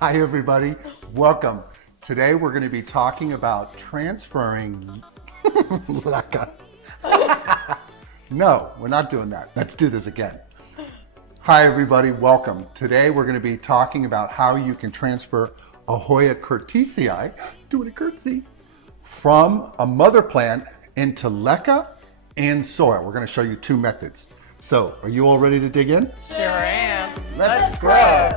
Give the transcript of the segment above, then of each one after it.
Hi everybody, welcome. Today we're going to be talking about transferring LECA. No, we're not doing that. Let's do this again. Hi everybody, welcome. Today we're going to be talking about how you can transfer a Hoya curtisii, doing a curtsy, from a mother plant into LECA and soil. We're going to show you two methods. So, are you all ready to dig in? Sure am. Let's grow.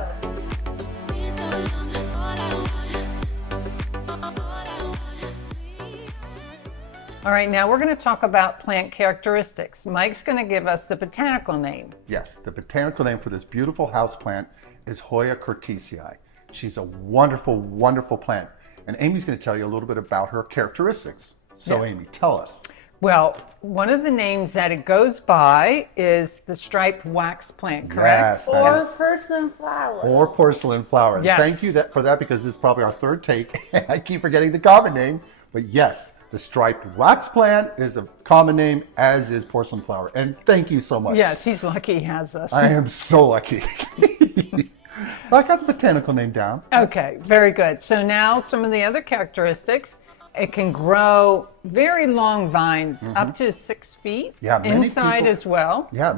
All right, now we're going to talk about plant characteristics. Mike's going to give us the botanical name. Yes, the botanical name for this beautiful house plant is Hoya curtisii. She's a wonderful, wonderful plant. And Amy's going to tell you a little bit about her characteristics. So Amy, tell us. Well, one of the names that it goes by is the striped wax plant, correct? Yes, Or porcelain flower. Or porcelain flower. And Yes. thank you for that because this is probably our third take. I keep forgetting the common name. But yes, the striped wax plant is a common name, as is porcelain flower. And thank you so much. Yes, he's lucky he has us. I am so lucky. I got the botanical name down. Okay, very good. So now some of the other characteristics. It can grow very long vines, up to 6 feet, Yeah, many inside people- as well. Yeah,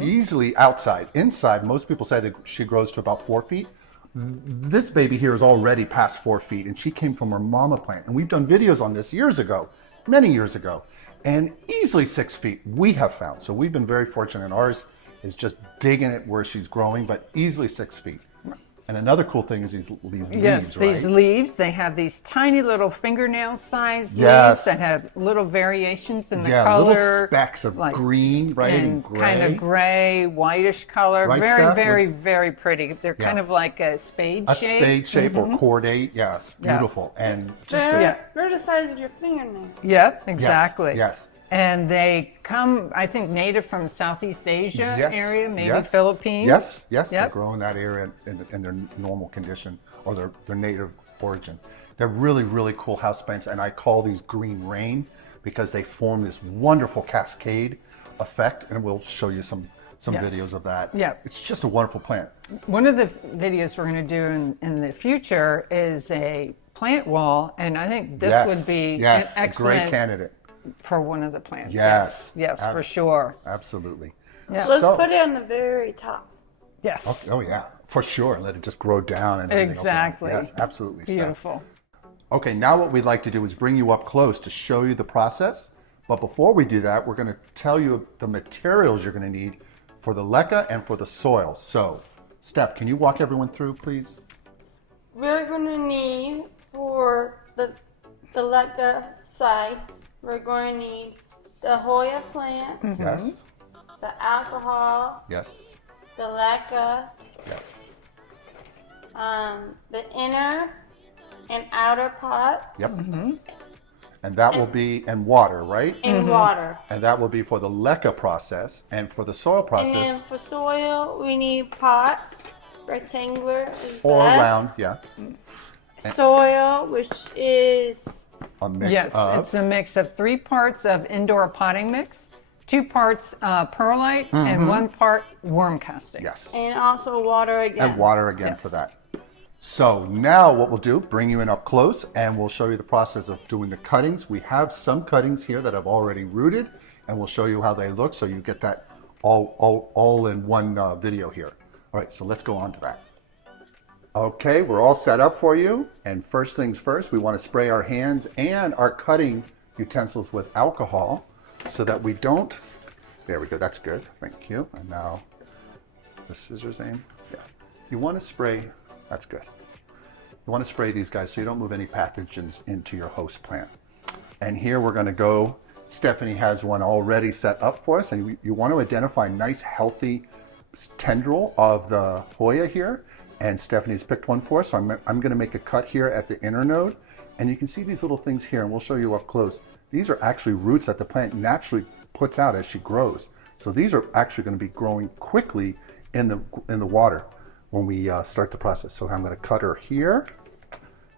easily outside. Inside, most people say that she grows to about 4 feet. This baby here is already past 4 feet, and she came from her mama plant. And we've done videos on this years ago, many years ago, and easily 6 feet we have found. So we've been very fortunate, and ours is just digging it where she's growing, but easily 6 feet. And another cool thing is these leaves, Yes, right? these leaves, they have these tiny little fingernail-sized Yes. leaves that have little variations in the Yeah, color. little specks of like- green, right, and gray. kind of gray, whitish color. Right, very, Steph? very, What's- very pretty. They're kind of like a spade A shape. spade shape or cordate, yes, Yeah. beautiful. And just They're, Yeah. they're the size of your fingernail. Yep, exactly. yes. And they come, I think, native from Southeast Asia Yes, area, maybe yes. Philippines. Yes, they Yep. grow in that area in their normal condition or their native origin. They're really, really cool houseplants, and I call these green rain because they form this wonderful cascade effect, and we'll show you some Yes. videos of that. Yeah. It's just a wonderful plant. One of the videos we're going to do in the future is a plant wall, and I think this would be an yes, a excellent great candidate. for one of the plants. Yes, Yes, for sure. Absolutely. Yeah. Let's So- put it on the very top. Yes. Oh yeah, for sure. And let it just grow down and everything Exactly. else. Yes, absolutely. Steph. Beautiful. Okay, now what we'd like to do is bring you up close to show you the process. But before we do that, we're going to tell you the materials you're going to need for the LECA and for the soil. So, Steph, can you walk everyone through, please? We're going to need, for the LECA side, we're going to need the Hoya plant, Yes, the alcohol, yes, the LECA, yes. the inner and outer pot, Yep. And that will be, and water, right? and water. And that will be for the LECA process. And for the soil And process, then for soil, we need pots, rectangular is or best. around, yeah, Soil, which is a mix Yes, of. it's a mix of 3 parts of indoor potting mix, 2 parts perlite, and 1 part worm casting. Yes. and also water again. And water again Yes. for that. So now what we'll do, bring you in up close, and we'll show you the process of doing the cuttings. We have some cuttings here that have already rooted, and we'll show you how they look so you get that all in one video here. All right, so let's go on to that. Okay, we're all set up for you. And first things first, we want to spray our hands and our cutting utensils with alcohol so that we don't, there we go, that's good, thank you. And now the scissors aim, yeah. You want to spray, that's good. You want to spray these guys so you don't move any pathogens into your host plant. And here we're going to go, Stephanie has one already set up for us, and you want to identify a nice healthy tendril of the Hoya here. And Stephanie's picked one for us, so I'm going to make a cut here at the inner node. And you can see these little things here, and we'll show you up close. These are actually roots that the plant naturally puts out as she grows. So these are actually going to be growing quickly in the water when we start the process. So I'm going to cut her here.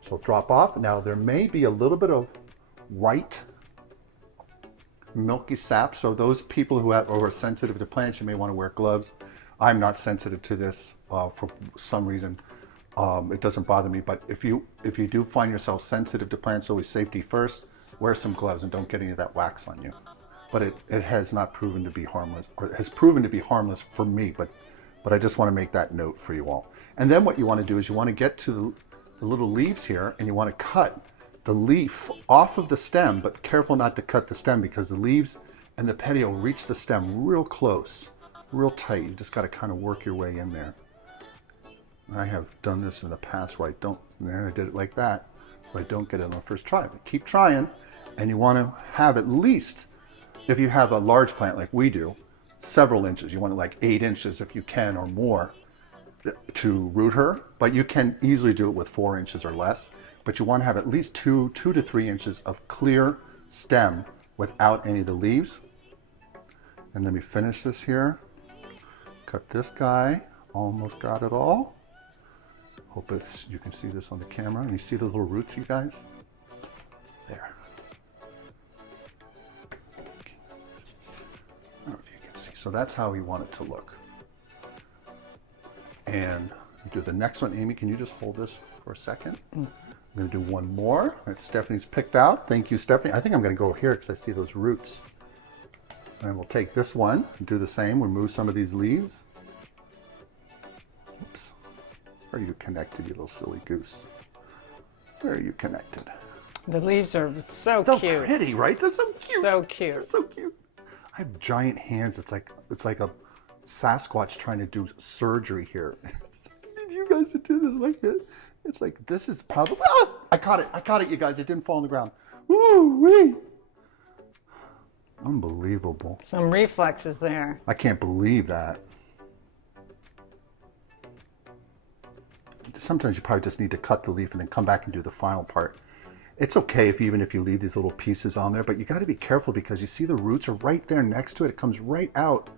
She'll drop off. Now there may be a little bit of white milky sap. So those people who are sensitive to plants, you may want to wear gloves. I'm not sensitive to this for some reason, It doesn't bother me, but if you do find yourself sensitive to plants, always safety first. Wear some gloves and don't get any of that wax on you. But it has not proven to be harmless, or it has proven to be harmless for me. But I just want to make that note for you all. And then what you want to do is you want to get to the little leaves here, and you want to cut the leaf off of the stem, but careful not to cut the stem because the leaves and the petiole reach the stem real close, real tight. You just got to kind of work your way in there. I have done this in the past where I did it like that, so I don't get it on the first try. But keep trying, and you want to have at least, if you have a large plant like we do, several inches. You want it like 8 inches if you can, or more, to root her. But you can easily do it with 4 inches or less. But you want to have at least 2 to 3 inches of clear stem without any of the leaves. And let me finish this here. Cut this guy. Almost got it all. Hope you can see this on the camera. And you see the little roots, you guys? There. I don't know if you can see. So that's how we want it to look. And we do the next one. Amy, can you just hold this for a second? I'm going to do one more that Stephanie's picked out. Thank you, Stephanie. I think I'm going to go here because I see those roots. And we'll take this one and do the same. Remove some of these leaves. Oops. Where are you connected, you little silly goose? Where are you connected? The leaves are so So cute. pretty, right? They're so cute. So cute. They're so cute. I have giant hands. It's like a Sasquatch trying to do surgery here. Need you guys to do this like this. It's like, this is probably, I caught it, you guys. It didn't fall on the ground. Woo-wee. Unbelievable. Some reflexes there. I can't believe that. Sometimes you probably just need to cut the leaf and then come back and do the final part. It's okay even if you leave these little pieces on there, but you got to be careful because you see the roots are right there next to it. It comes right out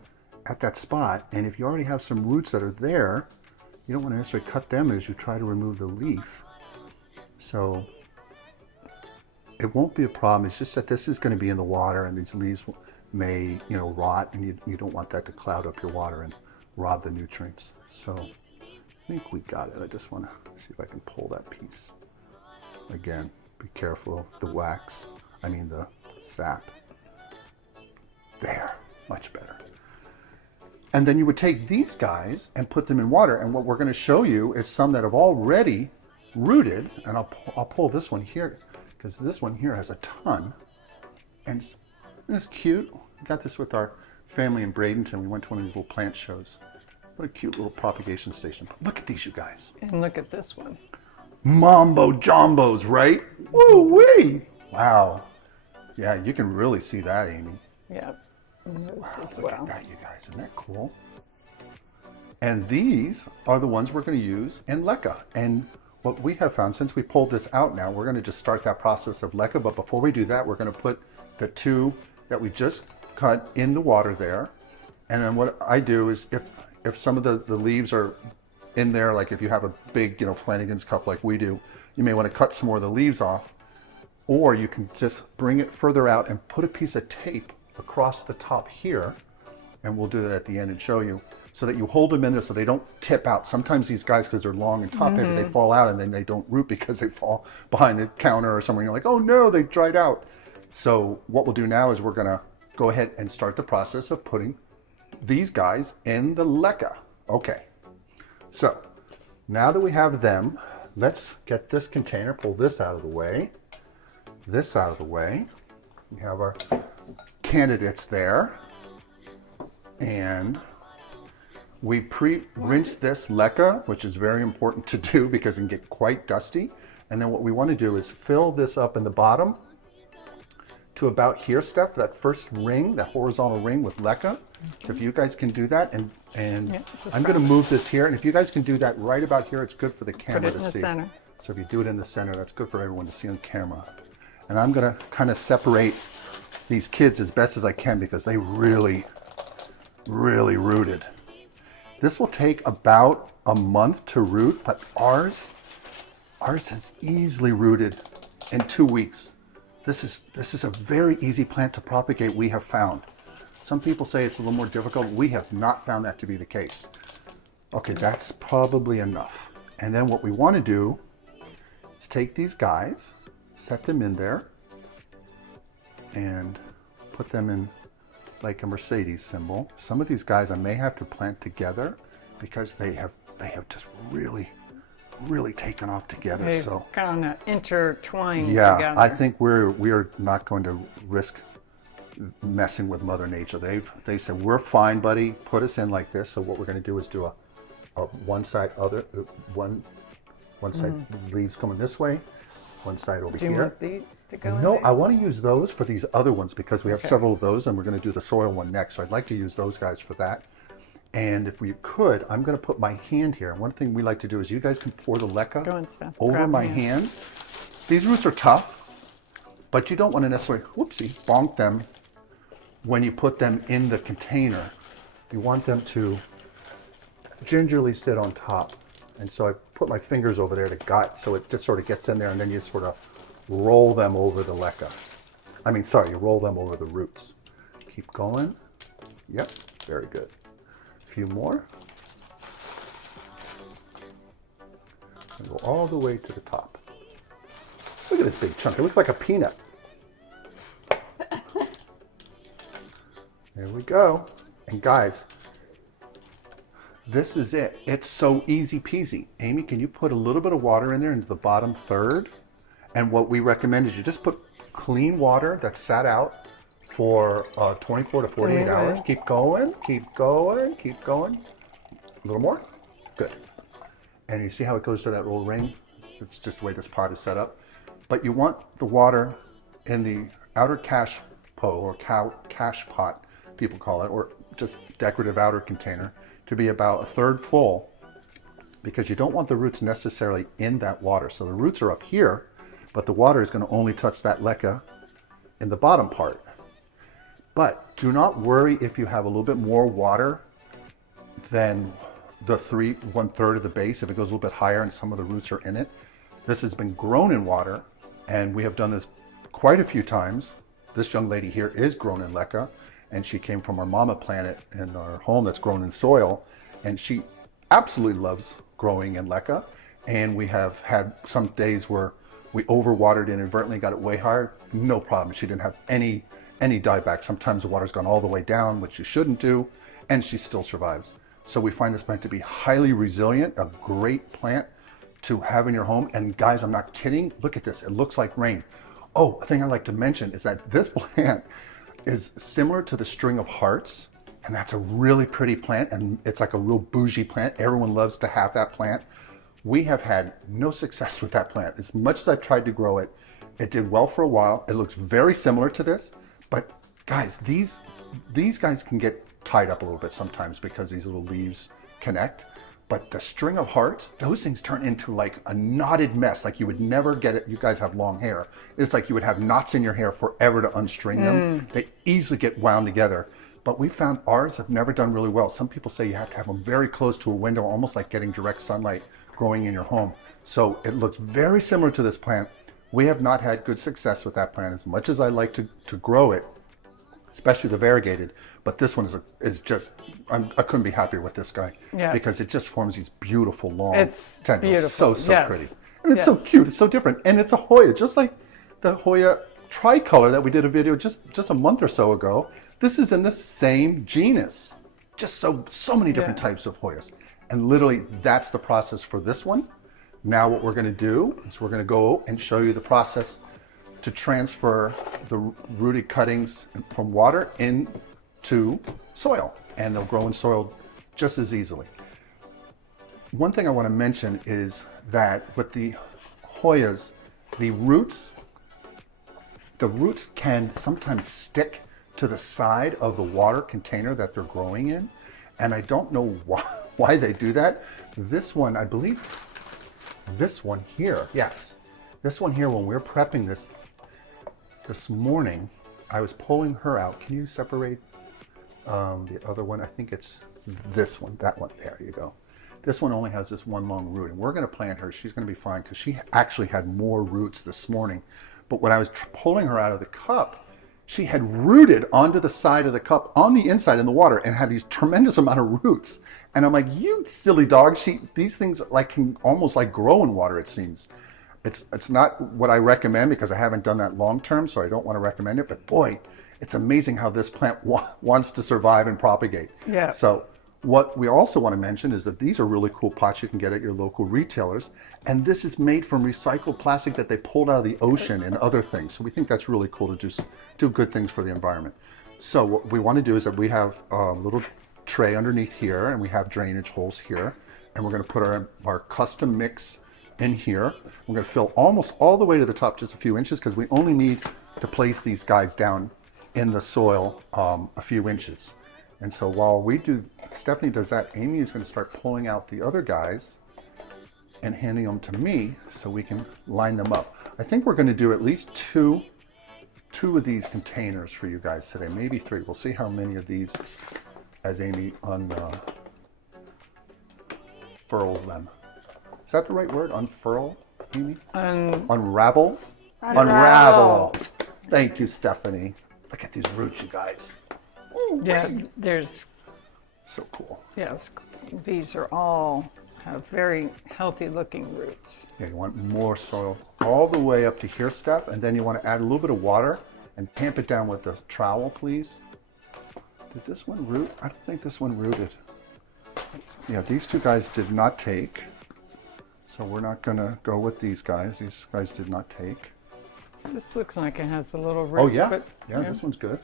at that spot. And if you already have some roots that are there, you don't want to necessarily cut them as you try to remove the leaf. So it won't be a problem. It's just that this is going to be in the water and these leaves may, rot, and you don't want that to cloud up your water and rob the nutrients. So I think we got it. I just want to see if I can pull that piece. Again, be careful of the wax. The sap. There, much better. And then you would take these guys and put them in water. And what we're going to show you is some that have already rooted. And I'll pull this one here because this one here has a ton. And isn't this cute? We got this with our family in Bradenton. We went to one of these little plant shows. What a cute little propagation station. Look at these, you guys. And look at this one. Mambo Jombos, right? Woo-wee! Wow. Yeah, you can really see that, Amy. Yep. Wow, look at that, you guys. Isn't that cool? And these are the ones we're going to use in LECA. And what we have found, since we pulled this out now, we're going to just start that process of LECA. But before we do that, we're going to put the 2 that we just cut in the water there. And then what I do is if some of the leaves are in there, like if you have a big, Flanagan's cup like we do, you may want to cut some more of the leaves off. Or you can just bring it further out and put a piece of tape across the top here. And we'll do that at the end and show you. So that you hold them in there so they don't tip out. Sometimes these guys, because they're long and top heavy, they fall out and then they don't root because they fall behind the counter or somewhere. You're like, oh no, they dried out. So what we'll do now is we're going to go ahead and start the process of putting these guys in the LECA. Okay. So now that we have them, let's get this container, pull this out of the way, this out of the way. We have our candidates there. And we pre-rinse this LECA, which is very important to do because it can get quite dusty. And then what we want to do is fill this up in the bottom to about here, Steph, that first ring, that horizontal ring with LECA. So if you guys can do that, and I'm going to move this here, and if you guys can do that right about here, it's good for the camera to see. Put it in the center. So if you do it in the center, that's good for everyone to see on camera. And I'm going to kind of separate these kids as best as I can because they really, really rooted. This will take about a month to root, but ours has easily rooted in 2 weeks. This is a very easy plant to propagate, we have found. Some people say it's a little more difficult. We have not found that to be the case. Okay, that's probably enough. And then what we want to do is take these guys, set them in there, and put them in like a Mercedes symbol. Some of these guys I may have to plant together because they have just really taken off together. They've So kind of intertwined yeah, together. I think we are not going to risk messing with Mother Nature. They said, we're fine, buddy. Put us in like this. So what we're going to do is do a one side leaves coming this way, one side over Do you here. want these to go in No, there? I want to use those for these other ones because we have several of those, and we're going to do the soil one next. So I'd like to use those guys for that. And if we could, I'm going to put my hand here. One thing we like to do is you guys can pour the LECA Go and stuff. over Grab my me. hand. These roots are tough, but you don't want to necessarily, whoopsie, bonk them when you put them in the container. You want them to gingerly sit on top. And so I put my fingers over there to gut, so it just sort of gets in there, and then you sort of roll them over the LECA. You roll them over the roots. Keep going. Yep, very good. A few more. And go all the way to the top. Look at this big chunk. It looks like a peanut. There we go. And guys, this is it. It's so easy peasy. Amy, can you put a little bit of water in there into the bottom third? And what we recommend is you just put clean water that's sat out for 24 to 48 hours. Keep going, keep going, keep going. A little more? Good. And you see how it goes to that little ring? It's just the way this pot is set up. But you want the water in the outer cache pot, or cache pot, people call it, or just decorative outer container, to be about a third full, because you don't want the roots necessarily in that water. So the roots are up here, but the water is going to only touch that LECA in the bottom part. But do not worry if you have a little bit more water than the 1/3 of the base. If it goes a little bit higher and some of the roots are in it. This has been grown in water, and we have done this quite a few times. This young lady here is grown in LECA, and she came from our mama planet in our home that's grown in soil, and she absolutely loves growing in LECA. And we have had some days where we overwatered inadvertently, got it way higher, no problem. She didn't have any dieback. Sometimes the water's gone all the way down, which you shouldn't do, and she still survives. So we find this plant to be highly resilient, a great plant to have in your home. And guys, I'm not kidding. Look at this. It looks like rain. Oh, a thing I'd like to mention is that this plant is similar to the string of hearts, and that's a really pretty plant, and it's like a real bougie plant. Everyone loves to have that plant. We have had no success with that plant. As much as I've tried to grow it, it did well for a while. It looks very similar to this, but guys, these guys can get tied up a little bit sometimes because these little leaves connect. But the string of hearts, those things turn into like a knotted mess. Like you would never get it. You guys have long hair. It's like you would have knots in your hair forever to unstring them. They easily get wound together. But we found ours have never done really well. Some people say you have to have them very close to a window, almost like getting direct sunlight growing in your home. So it looks very similar to this plant. We have not had good success with that plant as much as I like to grow it, especially the variegated. But this one is just, I couldn't be happier with this guy. Yeah. Because it just forms these beautiful long It's tendrils. beautiful. So Yes. pretty. And it's so cute. It's so different. And it's a Hoya, just like the Hoya tricolor that we did a video just a month or so ago. This is in the same genus. Just so many different types of Hoyas. And literally that's the process for this one. Now what we're going to do is we're going to go and show you the process to transfer the rooted cuttings from water into soil, and they'll grow in soil just as easily. One thing I want to mention is that with the Hoyas, the roots can sometimes stick to the side of the water container that they're growing in, and I don't know why they do that. This one, I believe, this one here, yes, this one here, when we were prepping this morning, I was pulling her out. Can you separate the other one? I think it's this one, that one. There you go. This one only has this one long root, and we're going to plant her. She's going to be fine because she actually had more roots this morning. But when I was pulling her out of the cup, she had rooted onto the side of the cup on the inside in the water and had these tremendous amount of roots. And I'm like, you silly dog. These things like can almost like grow in water, it seems. It's not what I recommend because I haven't done that long term, so I don't want to recommend it. But boy, it's amazing how this plant wants to survive and propagate. Yeah. So what we also want to mention is that these are really cool pots you can get at your local retailers. And this is made from recycled plastic that they pulled out of the ocean and other things. So we think that's really cool to do good things for the environment. So what we want to do is that we have a little tray underneath here and we have drainage holes here. And we're going to put our custom mix in here. We're going to fill almost all the way to the top, just a few inches, because we only need to place these guys down in the soil a few inches. And so while Stephanie does that, Amy is going to start pulling out the other guys and handing them to me so we can line them up. I think we're going to do at least two of these containers for you guys today, maybe 3. We'll see how many of these as Amy unfurls them. Is that the right word? Unfurl, Amy? Unravel? Unravel. Thank you, Stephanie. Look at these roots, you guys. Yeah, there's, So cool. yes, these are all have very healthy looking roots. Yeah, you want more soil all the way up to here, Steph, and then you want to add a little bit of water and tamp it down with the trowel, please. Did this one root? I don't think this one rooted. Yeah, these 2 guys did not take. So we're not going to go with these guys. These guys did not take. This looks like it has a little root. Oh, yeah. But, Yeah, this one's good.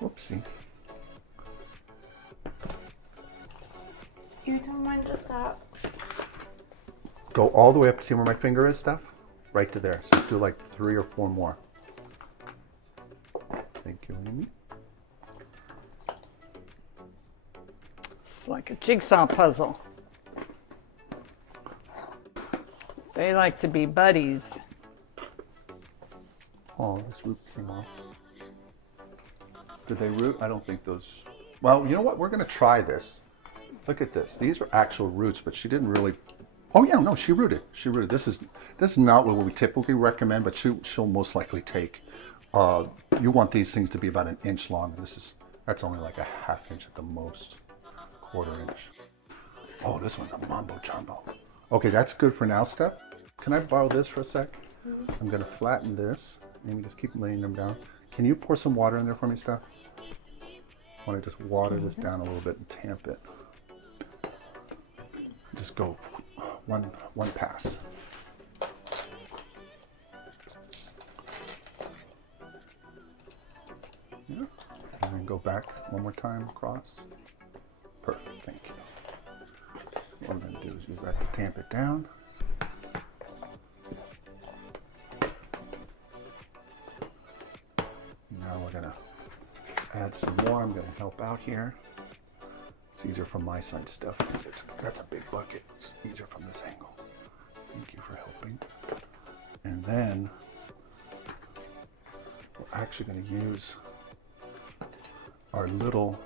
Whoopsie. You don't mind just that. Go all the way up. See where my finger is, Steph? Right to there. So do like 3 or 4 more. Thank you, Amy. it's like a jigsaw puzzle. They like to be buddies. Oh, this root came off. Did they root? I don't think those... Well, you know what? We're going to try this. Look at this. These are actual roots, but she didn't really... Oh, yeah, no, she rooted. She rooted. This is not what we typically recommend, but she'll most likely take. You want these things to be about 1 inch long. That's only like a 1/2 inch at the most. 1/4 inch. Oh, this one's a mambo jumbo. Okay, that's good for now, Steph. Can I borrow this for a sec? Mm-hmm. I'm going to flatten this. Maybe just keep laying them down. Can you pour some water in there for me, Steph? I want to just water this down a little bit and tamp it. Just go one pass. Yeah. And then go back one more time across. Perfect, thank you. What I'm going to do is use that to tamp it down. Now we're going to add some more. I'm going to help out here. It's easier from my side stuff because that's a big bucket. It's easier from this angle. Thank you for helping. And then we're actually going to use our little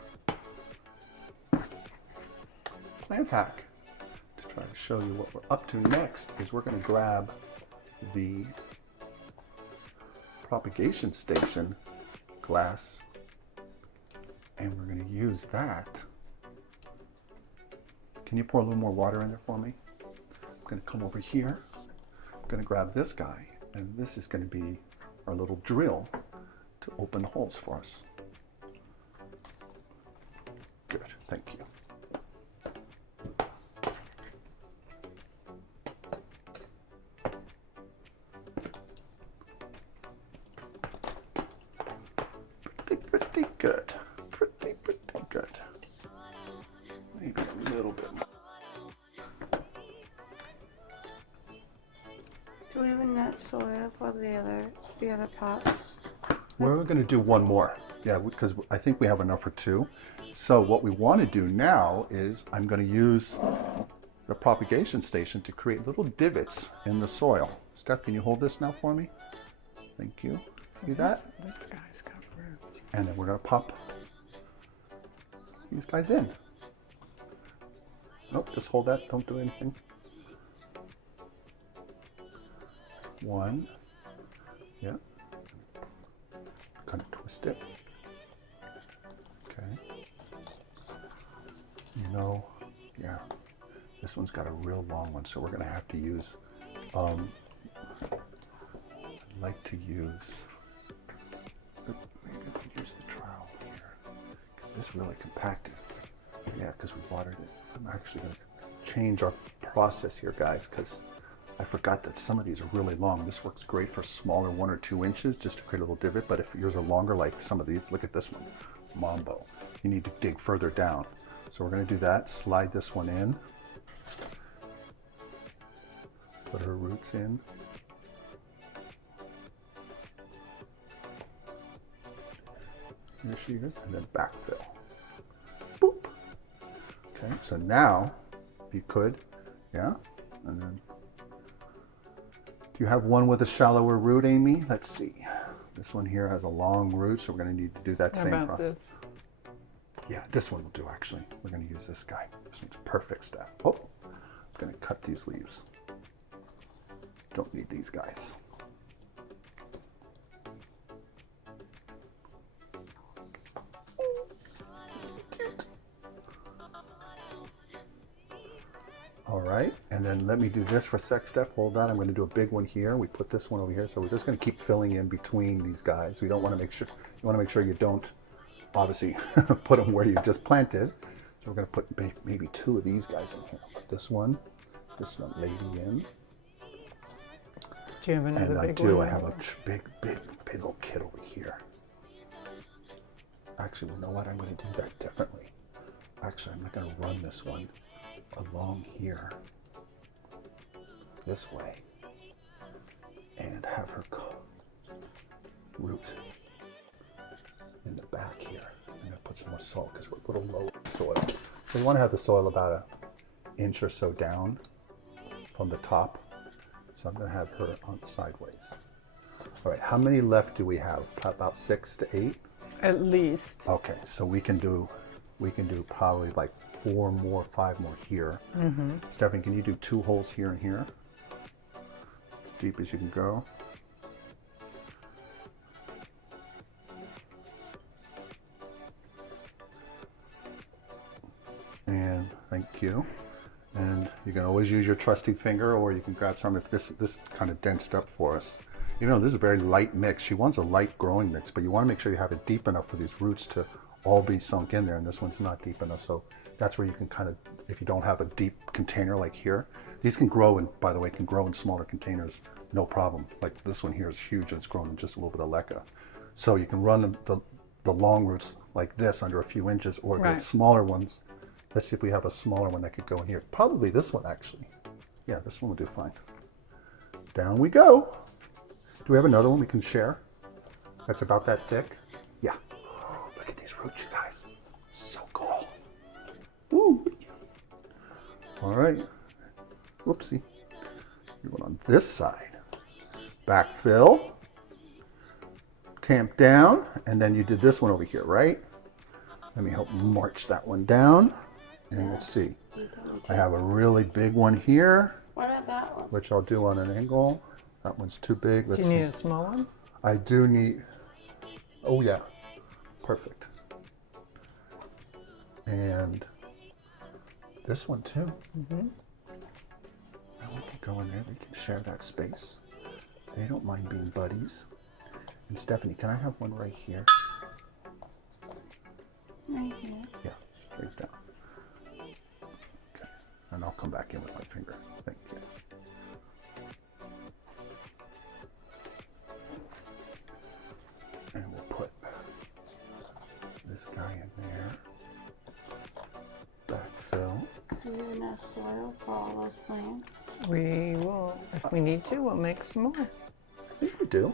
plant hack to try to show you what we're up to next. Is we're going to grab the propagation station glass and we're going to use that. Can you pour a little more water in there for me? I'm going to come over here. I'm going to grab this guy, and this is going to be our little drill to open the holes for us. Good, thank you. Pretty good. Pretty good. Maybe a little bit more. Do we have enough soil for the other pots? We're going to do one more. Yeah, because I think we have enough for 2. So what we want to do now is I'm going to use the propagation station to create little divots in the soil. Steph, can you hold this now for me? Thank you. See that? This guy's got roots. And then we're going to pop these guys in. Nope, just hold that. Don't do anything. one. Yeah. Kind of twist it. Okay. You know, yeah. This one's got a real long one, so we're going to have to use, I'd like to use, maybe I could use the trowel here, because this really compacted. Yeah, because we watered it. I'm actually going to change our process here, guys, because I forgot that some of these are really long. This works great for smaller 1 or 2 inches, just to create a little divot, but if yours are longer, like some of these, look at this one, Mambo. You need to dig further down. So we're going to do that, slide this one in. Put her roots in. Here she is, and then backfill. Boop. Okay, so now, if you could, yeah, and then, do you have one with a shallower root, Amy? Let's see. This one here has a long root, so we're going to need to do that same process. This? Yeah, this one will do actually. We're going to use this guy. This one's perfect stuff. Oh, I'm going to cut these leaves. Don't need these guys. All right, and then let me do this for a sec, Steph. Hold on, I'm going to do a big one here. We put this one over here, so we're just going to keep filling in between these guys. We don't want to make sure, you want to make sure you don't, obviously, put them where you just planted. So we're going to put maybe 2 of these guys in here. Put this young lady in. Do you have another and big I do. one? I have a big old kid over here. Actually, you know what? I'm going to do that differently. Actually, I'm not going to run this one along here this way and have her root in the back here. I'm going to put some more soil because we're a little low soil. So you want to have the soil about an inch or so down from the top. So I'm going to have her on sideways. All right, how many left do we have? About 6 to 8? At least. Okay, so we can do probably like 4 more, 5 more here. Mm-hmm. Stephanie, can you do 2 holes here and here? As deep as you can go. And thank you. And you can always use your trusty finger, or you can grab some if this kind of densed up for us. You know, this is a very light mix. She wants a light growing mix, but you want to make sure you have it deep enough for these roots to all be sunk in there, and this one's not deep enough. So that's where you can kind of, if you don't have a deep container like here, these can grow, and by the way, can grow in smaller containers, no problem. Like this one here is huge, and it's grown in just a little bit of LECA. So you can run the long roots like this under a few inches, or Right. the smaller ones. Let's see if we have a smaller one that could go in here. Probably this one, actually. Yeah, this one will do fine. Down we go. Do we have another one we can share that's about that thick? Yeah. Look at these roots, you guys. So cool. Woo. All right. Whoopsie. You went on this side. Backfill. Tamp down. And then you did this one over here, right? Let me help march that one down. And let's see. I have a really big one here, What is that one? which I'll do on an angle. That one's too big. Let's Do you see. need a small one? I do need, oh yeah, perfect. And this one too. Mm-hmm. Now we can go in there, we can share that space. They don't mind being buddies. And Stephanie, can I have one right here? Right here. Yeah, straight down. Okay, and I'll come back in with my finger. Thank you. And we'll put this guy in there. Backfill. Do you have enough soil for all those plants? We will, if we need to, we'll make some more. I think we do.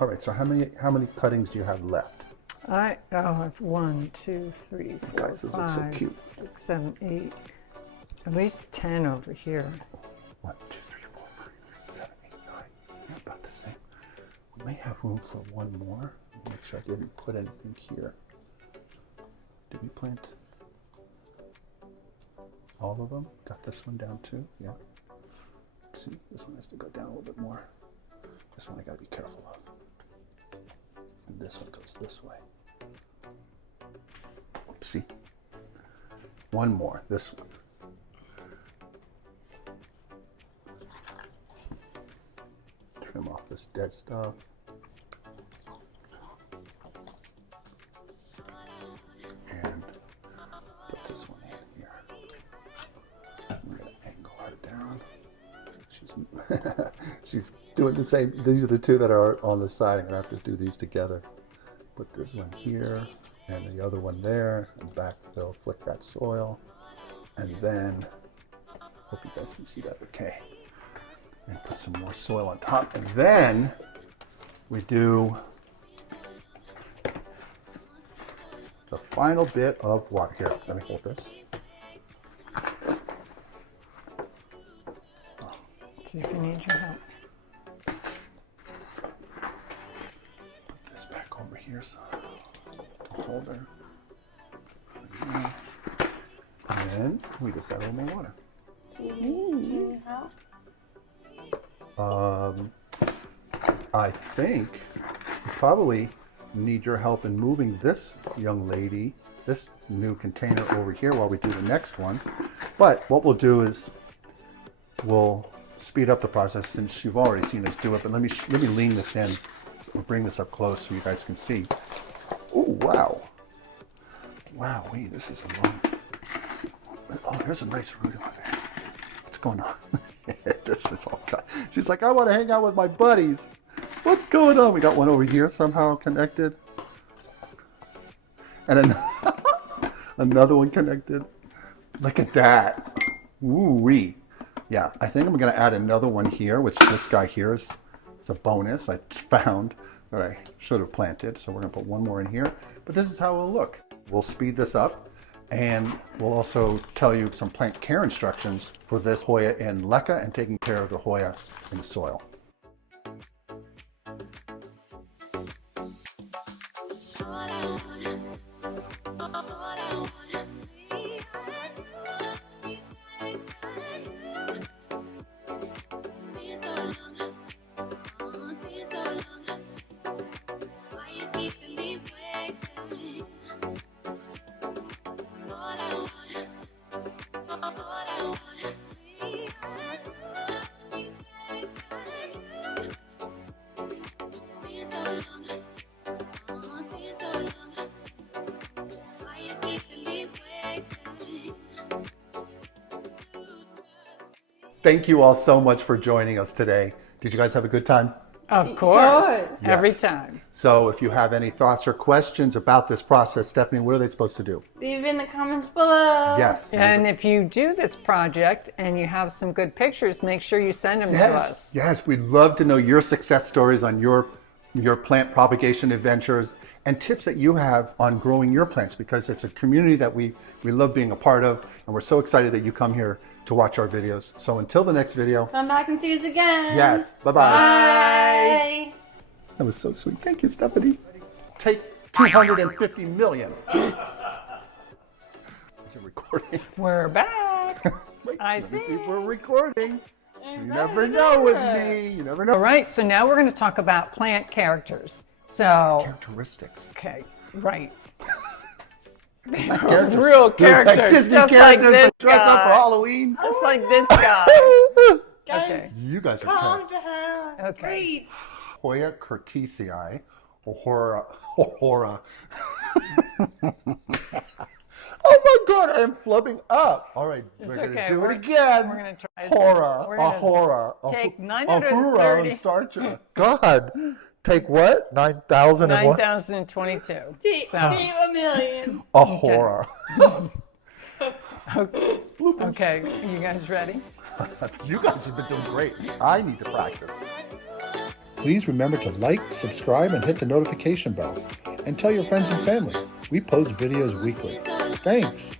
All right, so how many cuttings do you have left? I have 1, 2, 3, 4, Guys, this looks so 5, cute. 6, 7, 8, at least 10 over here. 1, 2, 3, 4, 5, 6, 7, 8, 9. Yeah, about the same. We may have room for one more. Make sure I didn't put anything here. Did we plant all of them? Got this one down too? Yeah. See, this one has to go down a little bit more. This one I gotta be careful of. And this one goes this way. See? One more, this one. Trim off this dead stuff. And put this one in here. I'm gonna angle her down. She's doing the same. These are the two that are on the side. I'm gonna have to do these together. Put this one here and the other one there, and backfill, flick that soil, and then hope you guys can see that okay. And put some more soil on top, and then we do the final bit of water. Here, let me hold this. See if you need your help. Put this back over here so don't hold her. And then we just add a little more water. Do you need help? I think you probably need your help in moving this young lady, this new container over here while we do the next one. But what we'll do is we'll speed up the process since you've already seen us do it. But let me lean this in. We'll bring this up close so you guys can see. Oh wow! Wow, this is a long. Oh, there's a nice root on there. What's going on? This is all cut. She's like, I want to hang out with my buddies. What's going on? We got one over here somehow connected. And then another one connected. Look at that. Ooh-wee. Yeah, I think I'm going to add another one here, which this guy here is a bonus I found that I should have planted. So we're going to put one more in here. But this is how it'll look. We'll speed this up. And we'll also tell you some plant care instructions for this Hoya in LECA and taking care of the Hoya in the soil. Thank you all so much for joining us today. Did you guys have a good time? Of course, Yes. every time. So if you have any thoughts or questions about this process, Stephanie, what are they supposed to do? Leave in the comments below. Yes. And if you do this project and you have some good pictures, make sure you send them to us. Yes, we'd love to know your success stories on your plant propagation adventures and tips that you have on growing your plants, because it's a community that we love being a part of, and we're so excited that you come here to watch our videos. So until the next video. Come back and see us again. Yes. Bye-bye. Bye. That was so sweet. Thank you, Stephanie. Take 250 million. Is it recording? We're back. Wait, I let me see think. if we're recording. You never know with me. You never know. All right, so now we're going to talk about plant characters. So, Characteristics. okay, right. Characters. Real They're characters, like Disney just like characters this that dress up for guy. Halloween. Just like this guy. Guys, Okay. You guys are calm good. down. Okay. Breathe. Hoya curtisii, or Hora. Oh my God, I am flubbing up. All right, we're going to okay. do We're- it again. we're gonna try it. Hora, We're a gonna hora. take a 930 hura and start you. God, take what? 9,000 and what? 9,022. Keep So, a million. A hora. okay, you guys ready? You guys have been doing great. I need to practice. Please remember to like, subscribe, and hit the notification bell. And tell your friends and family. We post videos weekly. Thanks.